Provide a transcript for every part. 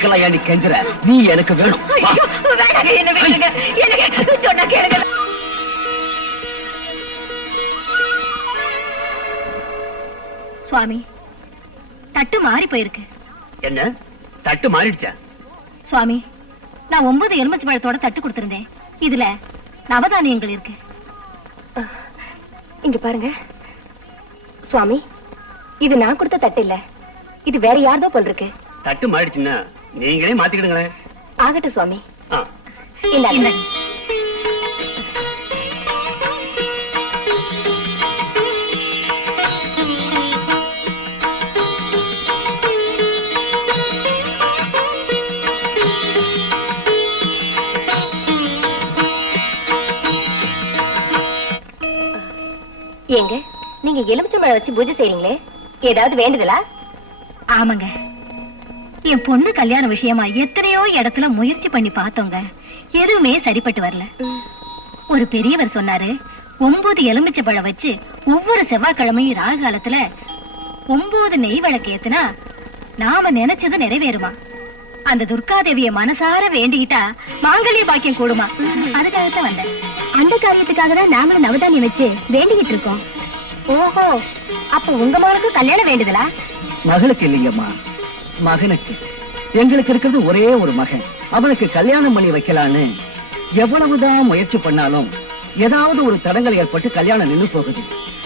இதுக்கெல்லாம் ஏன் நீ கெஞ்சுற? நீ எனக்கு வேணும். வா. ஐயோ, வேணாங்க, என்ன விடுங்க. எனக்கு சொன்னா கேளுங்க. சுவாமி, தட்டு மாறி போயிருக்கு. என்ன தட்டு மாறிடுச்சா? சுவாமி, நான் 9 எலுமிச்சை பழத்தோட தட்டு கொடுத்திருந்தேன். இதுல நவதானியங்கள் இருக்கு. இங்க பாருங்க சுவாமி, இது நான் கொடுத்த தட்டு இல்ல, இது வேற யார்தோ போல் இருக்கு. தட்டு மாறிடுச்சுன்னா நீங்களே மாத்திக்கிடுங்களேன். ஆகட்டும் சுவாமி. ஆ. இந்தாங்க. ஏங்க, நீங்க எலுமிச்சம்பழம் வச்சு பூஜை செய்றீங்களே, ஏதாவது வேண்டுதலா? ஆமாங்க, என் பொண்ணு கல்யாண விஷயமா எத்தனையோ இடத்துல முயற்சி பண்ணி பார்த்தோங்க. எதுவுமே சரிப்பட்டு வரல. ஒரு பெரியவர் சொன்னாரு, 9 எலுமிச்சை பழம் வச்சு ஒவ்வொரு செவ்வாய்க்கிழமையும் ராகு காலத்துல 9 நெய் விளக்கு ஏத்துனா நாம நினைச்சது நிறைவேறுமா. அந்த துர்காதேவிய மனசார வேண்டிக்கிட்டா மாங்கல்ய பாக்கியம் கூடுமா. அதுக்காகத்தான் வந்தேன். அந்த காரியத்துக்காக தான் நாமளும் நவதானியம் வச்சு வேண்டிக்கிட்டு இருக்கோம். ஓஹோ, அப்ப உங்க மகளுக்கு கல்யாணம் வேண்டுதலா? மகளுக்கு இல்லைங்கம்மா, மகனுக்கு. எங்களுக்கு இருக்கிறது ஒரே ஒரு மகன். அவனுக்கு கல்யாணம் பண்ணி வைக்கலான்னு எவ்வளவுதான் முயற்சி பண்ணாலும் ஏதாவது ஒரு தடங்கள் ஏற்பட்டு கல்யாணம் நின்று போகுது.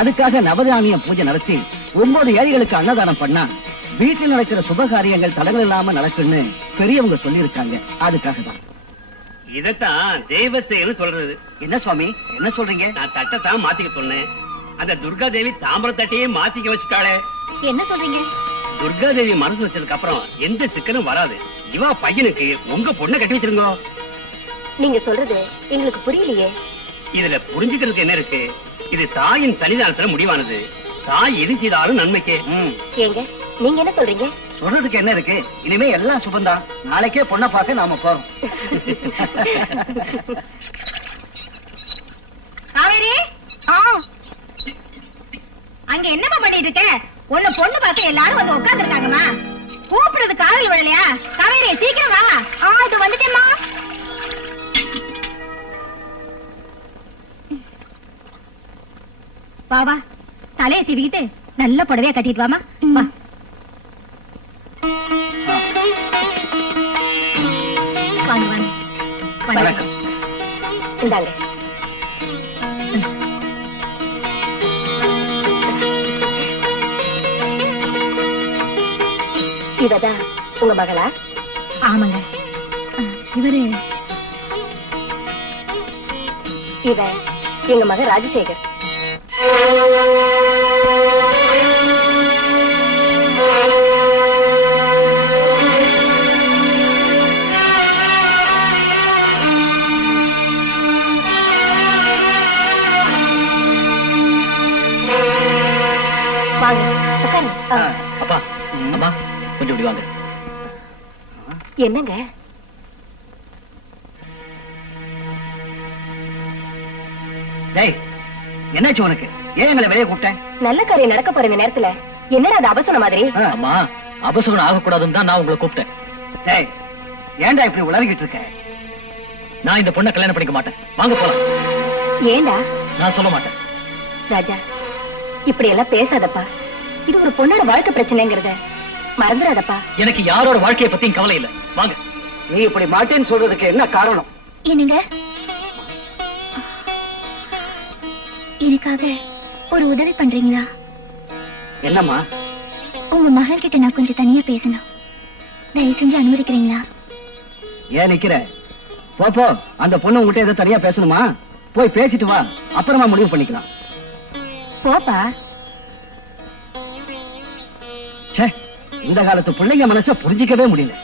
அதுக்காக நவதானிய பூஜை நடத்தி 9 ஏழைகளுக்கு அன்னதானம் பண்ணா வீட்டில் நடக்கிற சுபகாரியங்கள் தடங்கள் இல்லாம நடக்குன்னு பெரியவங்க சொல்லி இருக்காங்க. அதுக்காக தான். இதத்தான் தெய்வ செயல்னு சொல்றது. என்ன சுவாமி, என்ன சொல்றீங்க? நான் தட்டத்தான் மாத்திக்க சொன்னேன். அந்த துர்கா தேவி தாம்பர தட்டையே மாத்திக்க வச்சுட்டாளே. என்ன சொல்றீங்க? துர்கா தேவி மனசு வச்சதுக்கு அப்புறம் எந்த சிக்கலும் வராது. இவா பையனுக்கு உங்க பொண்ணை கட்டி வச்சிருங்க. நீங்க சொல்றது எங்களுக்கு புரியலையே. இதுல புரிஞ்சுக்கிறதுக்கு என்ன இருக்கு? இது தாயின் சன்னிதானத்துல முடிவானது. தாய் எது செய்தாலும் நன்மைக்கே. ஏங்க, நீங்க என்ன சொல்றீங்க? சொல்றதுக்கு என்ன இருக்கு? இனிமே எல்லாம் சுபந்தான். நாளைக்கே பொண்ணை பார்க்க நாம போறோம். காவேரி, அங்க என்னமா பண்ணிட்டு இருக்க? உன்னை பொண்ணு பார்க்க எல்லாரும் வந்து உட்கார்ந்துருக்காங்கம்மா. கூப்பிடுறது காதல் விழலையா? காவேரி, சீக்கிரம் வா. இது வந்துட்டேம்மா. வா வா, தலையை சீவிக்கிட்டு நல்ல புடவையா கட்டிட்டு வாமா. வா. வாங்க வாங்க. வணக்கம். இந்தாங்க. இவதான் உங்க மகளா? ஆமாங்க. இவரு இவ எங்க மகன் ராஜசேகர். வாங்க உட்காருங்க. அப்பா, அம்மா, கொஞ்சம் இப்படி வாங்க. என்னங்க? டேய், என்னாச்சு உனக்கு? ஏன் எங்களை வெளியே கூப்பிட்டேன்? நல்ல காரியம் நடக்க போற இந்த நேரத்துல என்னடா அது அபசன மாதிரி? அம்மா, அபசகுணம் ஆகக்கூடாதுன்னு தான் நான் உங்களை கூப்பிட்டேன். டேய், ஏன்டா இப்படி உளறிக்கிட்டு இருக்க? நான் இந்த பொண்ணை கல்யாணம் பண்ணிக்க மாட்டேன். வாங்க போலாம். ஏண்டா? நான் சொல்ல மாட்டேன். ராஜா, இப்படி எல்லாம் பேசாதப்பா. இது ஒரு பொண்ணோட வாழ்க்கை பிரச்சனைங்கிறத மறந்துடாதப்பா. எனக்கு யாரோட வாழ்க்கையை பத்தியும் கவலை இல்ல. வாங்க. நீ இப்படி மாட்டேன்னு சொல்றதுக்கு என்ன காரணம்? என்னங்க, எனக்காக ஒரு உதவி பண்றீங்களா? என்னம்மா? உங்க மகள் கிட்ட நான் கொஞ்சம் தனியா பேசணும். தயவு செஞ்சு அனுமதிக்கிறீங்களா? ஏன் நிக்கிற? போ, அந்த பொண்ணு உங்ககிட்ட ஏதோ தனியா பேசணுமா? போய் பேசிட்டு வா, அப்புறமா முடிவு பண்ணிக்கலாம். போப்பா. ச்சே, இந்த காலத்து பிள்ளைங்க மனச புரிஞ்சிக்கவே முடியல.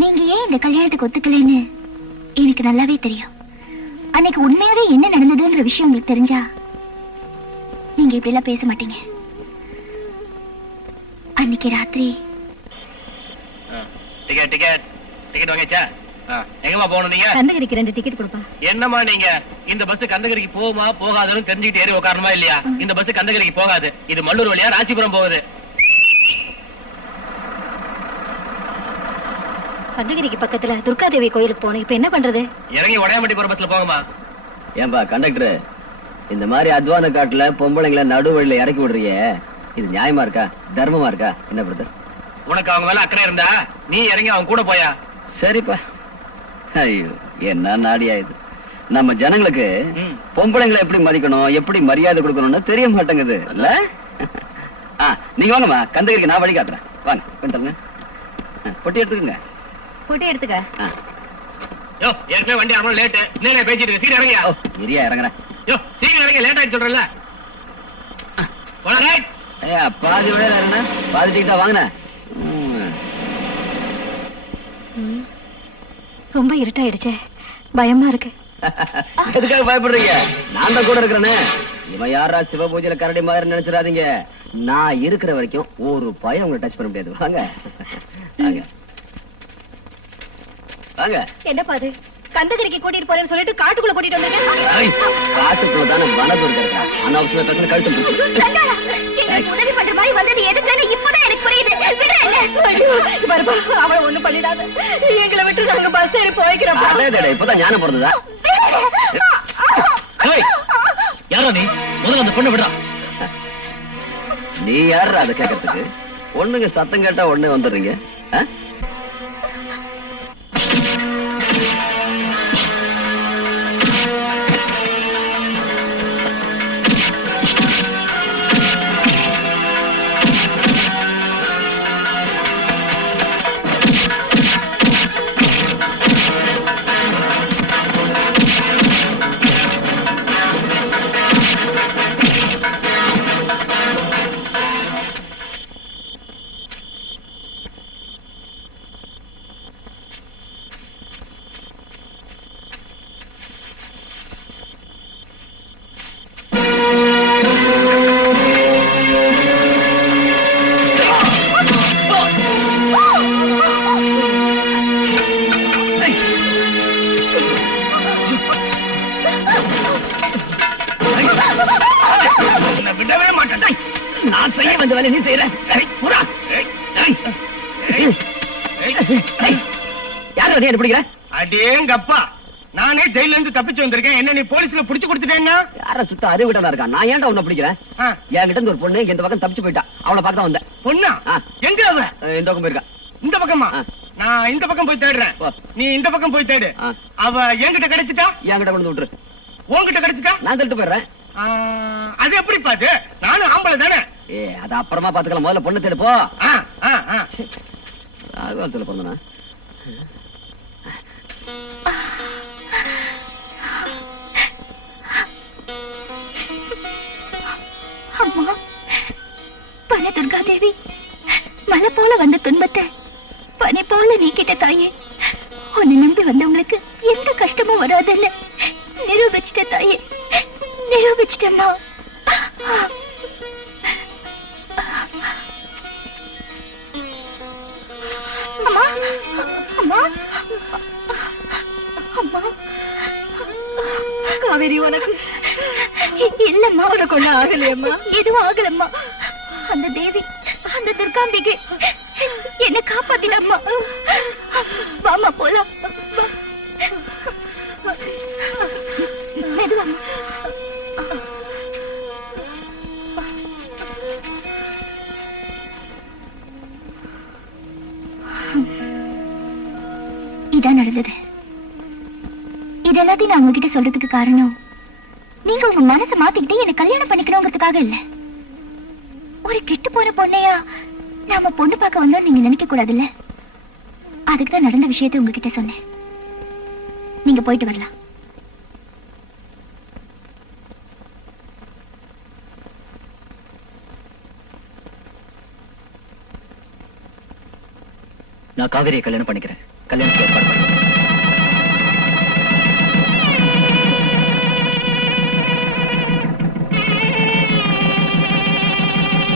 நீங்க ஏன் இந்த கல்யாணத்துக்கு ஒத்துக்கலைன்னு எனக்கு நல்லாவே தெரியும். அன்னைக்கு உண்மையாவே என்ன நடந்ததுன்ற விஷயம் உங்களுக்கு தெரிஞ்சா நீங்க இப்படி எல்லாம் பேச மாட்டீங்க. அன்னைக்கு ராத்திரி டிக்கெட் டிக்கெட் டிக்கெட் வாங்கிச்சா? எங்கம்மா போகணும் நீங்க? கந்தகிரிக்கு 2 டிக்கெட் கொடுப்பா. என்னம்மா நீங்க இந்த பஸ் கந்தகிரிக்கு போகுமா போகாதுன்னு தெரிஞ்சுக்கிட்டு ஏறி உட்காரணுமா இல்லையா? இந்த பஸ் கந்தகிரிக்கு போகாது. இது மல்லூர் வழியா ராசிபுரம் போகுது. கந்தகிரிக்கு பக்கத்துல துர்காதேவி கோயிலுக்கு போகணும். இப்ப என்ன பண்றது? இறங்கி உடையாமட்டி போற பஸ்ல போங்கம்மா. ஏன்பா கண்டக்டர், இந்த மாதிரி அத்வான காட்டுல பொம்பளைங்களை நடு வழியில இறக்கி விடுறியே, இது நியாயமா இருக்கா, தர்மமா இருக்கா? என்ன பிரதர்? உனக்கு அவங்க மேல அக்கறை இருந்தா நீ இறங்கி அவங்க கூட போயா. சரிப்பா. ஐயோ, என்ன நாடியா இது. நம்ம ஜனங்களுக்கு பொம்பளைங்களை எப்படி மதிக்கணும், எப்படி மரியாதை கொடுக்கணும்னு தெரிய மாட்டேங்குது இல்ல? நீங்க வாங்கம்மா, கந்தகிரிக்கு நான் வழி காட்டுறேன். வாங்க வந்துருங்க. பொட்டி எடுத்துக்கங்க. போட்டோ எடுத்துக்க. யோ, ஏற்கனவே வண்டி அவ்வளவு லேட்டு. நீங்களே பேசிட்டு சீக்கிரம் இறங்கியா. இரியா இறங்குறேன். யோ, சீக்கிரம் இறங்க, லேட் ஆயிட்டு சொல்றேன்ல. பாதி விடையில இருங்க, பாதி டிக்கெட்டா வாங்கினேன். ரொம்ப இருட்டாயிடுச்சே, பயமா இருக்கு. எதுக்காக பயப்படுறீங்க? நான் தான் கூட இருக்கிறேனே. இவன் யாரா சிவ பூஜையில கரடி மாதிரி நினைச்சிடாதீங்க. நான் இருக்கிற வரைக்கும் ஒரு பயம் உங்களை டச் பண்ண முடியாது. வாங்க வாங்க வாங்க. என்னப்பா அது? கந்தகிரிக்கு கூட்டிட்டு போறேன்னு சொல்லிட்டு காட்டுக்குள்ள கூட்டிட்டு வந்திருக்கேன். காட்டுக்குள்ள தானே வனதுர்கா இருக்கா. அனாவசியமா பேசுற கழுத்து உதவி பண்ற மாதிரி வந்தது எதுக்குன்னு இப்பதான் எனக்கு புரியுது. அவளை ஒண்ணும் பண்ணிடாத. எங்களை விட்டு நாங்க பஸ் ஏறி போய்க்கிறோம். இப்பதான் ஞானம் பிறந்ததா? யாரா நீ? முதல்ல அந்த பொண்ணு விடுறா. நீ யாரு அதை கேட்கறதுக்கு? ஒண்ணுங்க சத்தம் கேட்டா ஒண்ணு வந்துடுறீங்க. விடவே மாட்டேன். நான் செய்ய வந்த வேலை நீ செய்யற. யாரு என்ன பிடிக்கிற? அடேங்கப்பா, நானே ஜெயில இருந்து தப்பிச்சு வந்திருக்கேன். என்ன நீ போலீஸ்ல புடிச்சு கொடுத்துட்டேன்னா? யார சுத்த அறிவிட்டா இருக்கா? நான் ஏன்டா உன்னை பிடிக்கிறேன்? என்கிட்ட இருந்து ஒரு பொண்ணு இந்த பக்கம் தப்பிச்சு போயிட்டா. அவளை பார்க்க வந்தேன். பொண்ணா? எங்க அவ? இந்த பக்கம் போயிருக்கா. இந்த பக்கமா? நான் இந்த பக்கம் போய் தேடுறேன். நீ இந்த பக்கம் போய் தேடு. அவ என்கிட்ட கிடைச்சிட்டா? என்கிட்ட கொண்டு விட்டுரு. உன்கிட்ட கிடைச்சிட்டா? நான் தள்ளிட்டு போயிடுறேன். அது எப்படி பாத்து? நானும் ஆம்பளை தானே. அது அப்புறமா பாத்துக்கலாம். முதல்ல பொண்ணு தேடு போ. ராகவத்துல பொண்ணுனா அம்மா, பல துர்காதேவி, மலை போல வந்த துன்பத்தை பனி போல நீக்கிட்ட தாயே. உன்னை நம்பி வந்தவங்களுக்கு எந்த கஷ்டமும் வராதுல்ல நிரூபிச்சிட்ட தாயே, நிரூபிச்சிட்டம்மா. அம்மா, அம்மா, அம்மா. காவேரி, உனக்கு இல்லம்மா, உனக்கு ஒண்ணு ஆகலையம்மா? எதுவும் ஆகலம்மா. அந்த தேவி, அந்த துர்காம்பிகை என்ன காப்பாத்திலம்மா. வாமா போலாம். மெதுவாம்மா. இதான் நடந்தது. இது எல்லாத்தையும் நான் உங்ககிட்ட சொல்றதுக்கு காரணம், நீங்க உங்க மனசை மாத்திக்கிட்டு என்ன கல்யாணம் பண்ணிக்கணுங்கிறதுக்காக இல்ல. ஒரு கெட்டு போன பொண்ணையா நாம பொண்ணு பார்க்க வந்தோம் நீங்க நினைக்க கூடாதுல்ல. அதுக்குதான் நடந்த விஷயத்தை உங்ககிட்ட சொன்னேன். நீங்க போயிட்டு வரலாம். நான் காவேரியை கல்யாணம் பண்ணிக்கிறேன். கல்யாணத்துக்கு ஏற்பாடு